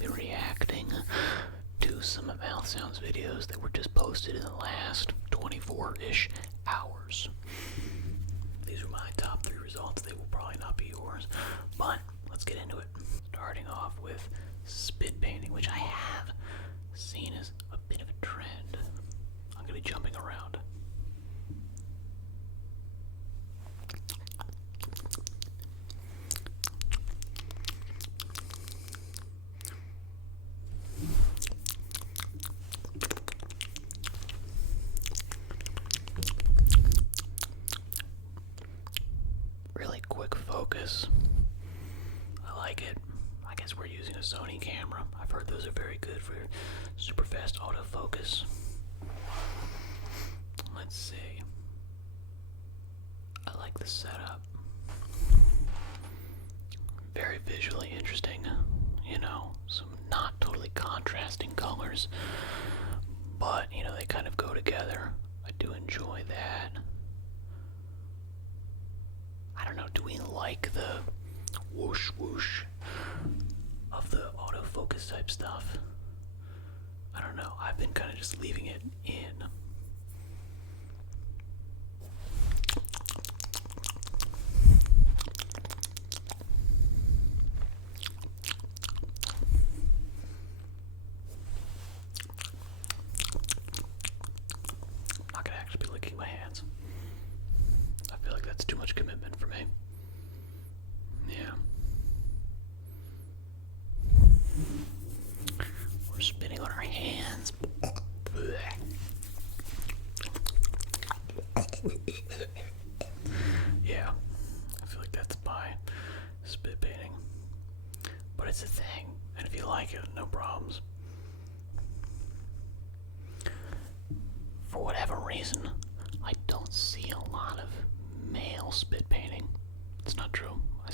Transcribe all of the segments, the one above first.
be reacting to some mouth sounds videos that were just posted in the last 24-ish hours. These are my top 3 results. They will probably not be yours, but let's get into it. Starting off with spit painting, which I have seen as a bit of a trend. I'm going to be jumping around. Really quick focus. I like it. I guess we're using a Sony camera. I've heard those are very good for super fast autofocus. Let's see. I like the setup. Very visually interesting. You know, some not totally contrasting colors, but you know, they kind of go together. I do enjoy that. I don't know, do we like the whoosh whoosh of the autofocus type stuff? I don't know. I've been kind of just leaving it in. I'm not gonna actually be licking my hands. I feel like that's too much commitment for me. Yeah. We're spinning on our hands. Yeah. I feel like that's my spit painting. But it's a thing. And if you like it, no problems. For whatever reason, I don't see a lot of male spit painting. It's not true. I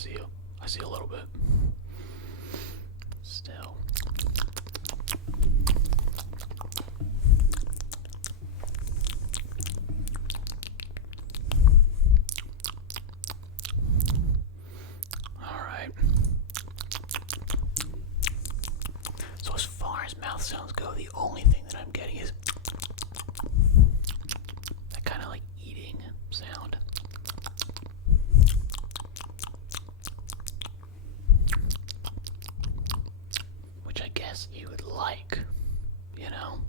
see a little bit. Still. Alright. So as far as mouth sounds go, the only thing that I'm getting is that kind of like eating sound. Which I guess you would like, you know?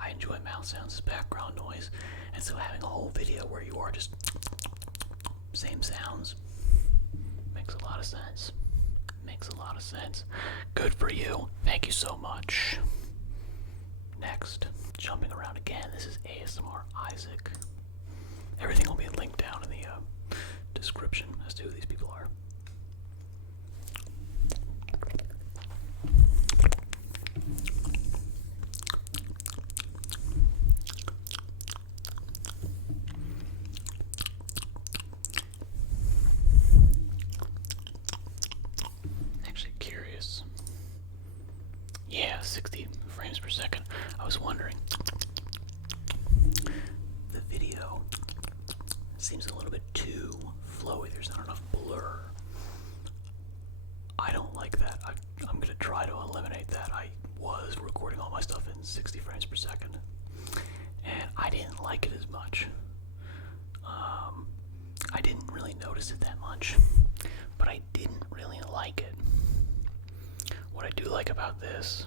I enjoy mouth sounds as background noise, and so having a whole video where you are just same sounds makes a lot of sense. Makes a lot of sense. Good for you. Thank you so much. Next, jumping around again, this is ASMR Isaac. Everything will be linked down in the description as to who these people are. Actually curious. Yeah, 60 frames per second. I was wondering. The video seems a little bit too flowy. There's not enough blur. I don't like that. I'm going to try to eliminate that. I was recording all my stuff in 60 frames per second, and I didn't like it as much. I didn't really notice it that much, but I didn't really like it. What I do like about this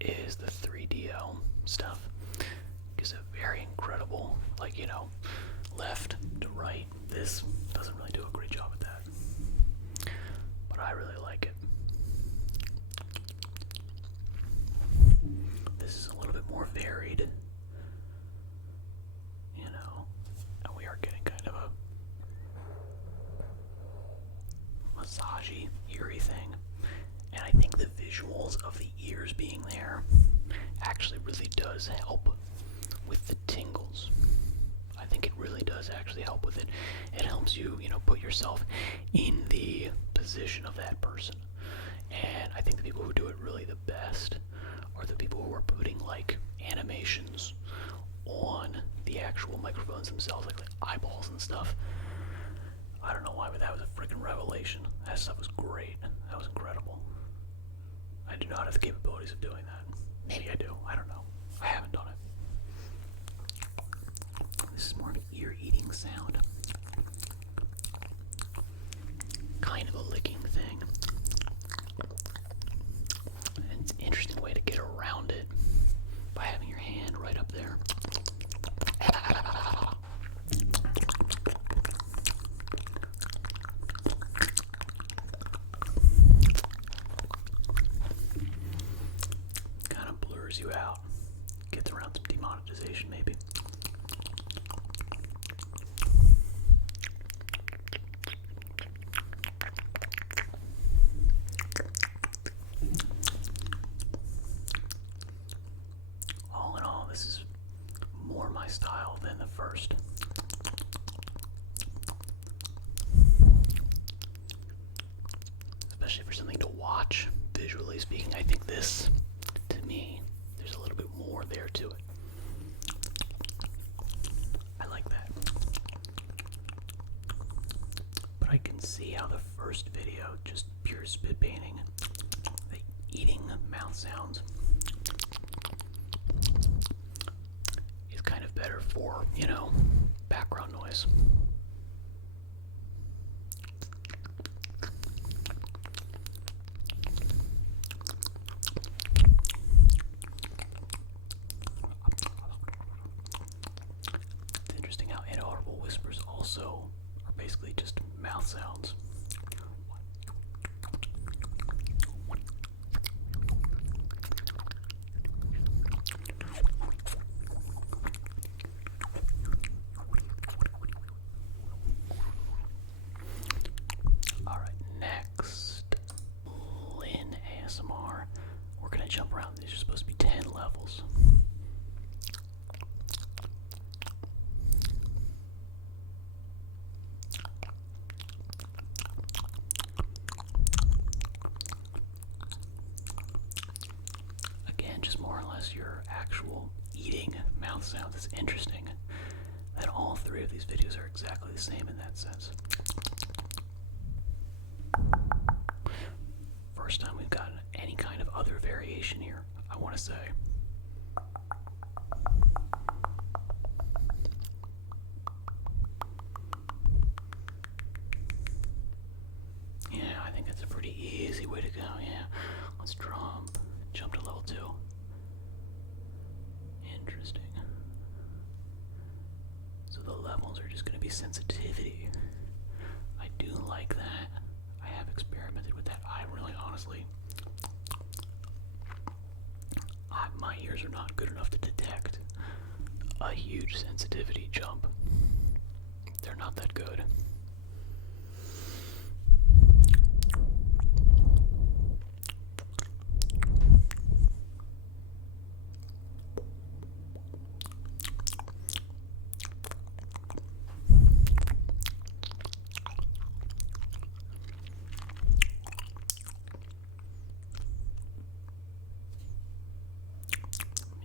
is the 3DO stuff. Gives a very incredible, like, you know, left to right. This doesn't really do a great job at that, but I really like it. This is a little bit more varied, you know, and we are getting kind of a massagey, eerie thing. And I think the visuals of the ears being there actually really does help with the tingles. I think it really does actually help with it. It helps you, you know, put yourself in the position of that person. And I think the people who do it really the best are the people who are putting like animations on the actual microphones themselves, like eyeballs and stuff. I don't know why, but that was a freaking revelation. That stuff was great. That was incredible. I do not have the capabilities of doing that. Maybe I do. I don't know. I haven't done it. This is more of an ear-eating sound. Kind of a licking thing. And it's an interesting way to get around it by having your hand right up there. Kind of blurs you out. Gets around some demonetization, maybe. All in all, this is more my style than the first. Especially for something to watch, visually speaking. I think this, to me, there's a little bit more there to it. I like that. But I can see how the first video, just pure spit painting, the eating mouth sounds, is kind of better for, you know, background noise. It's interesting how inaudible whispers also are basically just mouth sounds. Alright, next, Lynn ASMR. We're gonna jump around. These are supposed to be 10 levels. Again, just more or less your actual eating mouth sounds. It's interesting that all three of these videos are exactly the same in that sense. First time we've gotten any kind of other variation here, I want to say. Yeah, I think that's a pretty easy way to go, yeah. Let's jump to level 2. Interesting. So the levels are just going to be sensitivity. I do like that. I have experimented with that. I really, honestly, my ears are not good enough to detect a huge sensitivity jump. They're not that good.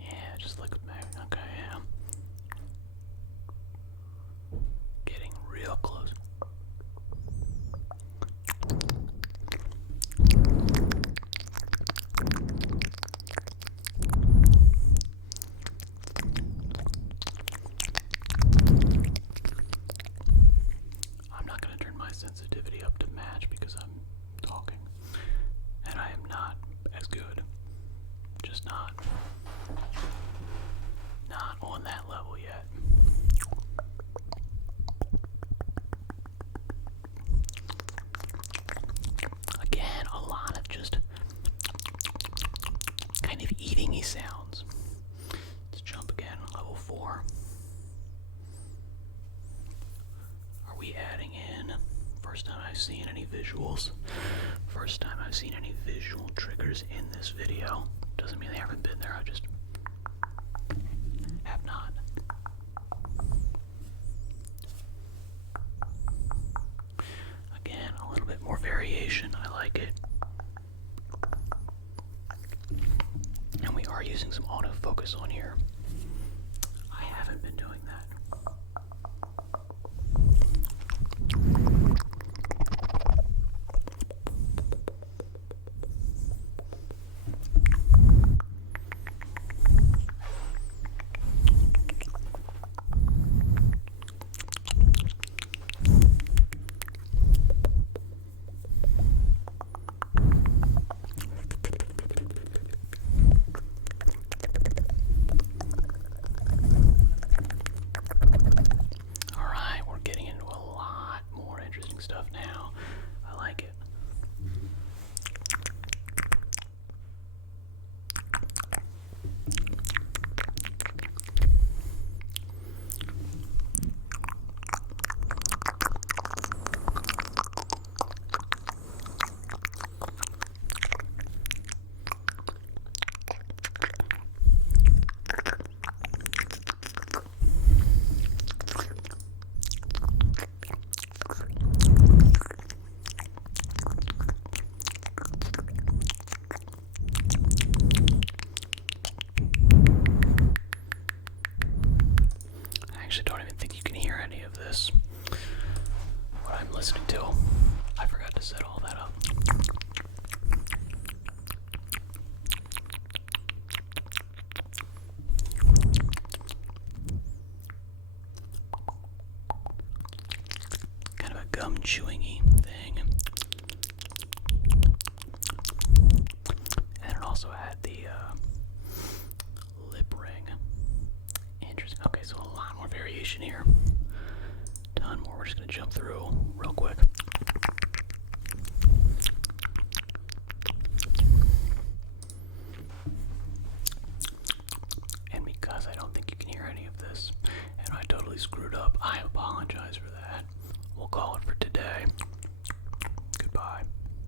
Yeah, just like with Meg. Okay, yeah. Getting real close. I'm not going to turn my sensitivity up to match because I'm talking. And I am not as good. Just not on that level yet. Again, a lot of just kind of eating-y sounds. Let's jump again, level 4. Are we adding in? First time I've seen any visuals. First time I've seen any visual triggers in this video. Doesn't mean they haven't been there, I just have not. Again, a little bit more variation. I like it. And we are using some autofocus on here. I haven't been doing that. stuff now. I like it. I actually don't even think you can hear any of this. What I'm listening to. I forgot to set all that up. Kind of a gum chewing-y thing. And it also had the lip ring. Interesting. Okay, so a lot more variation here. Ton more. We're just gonna jump through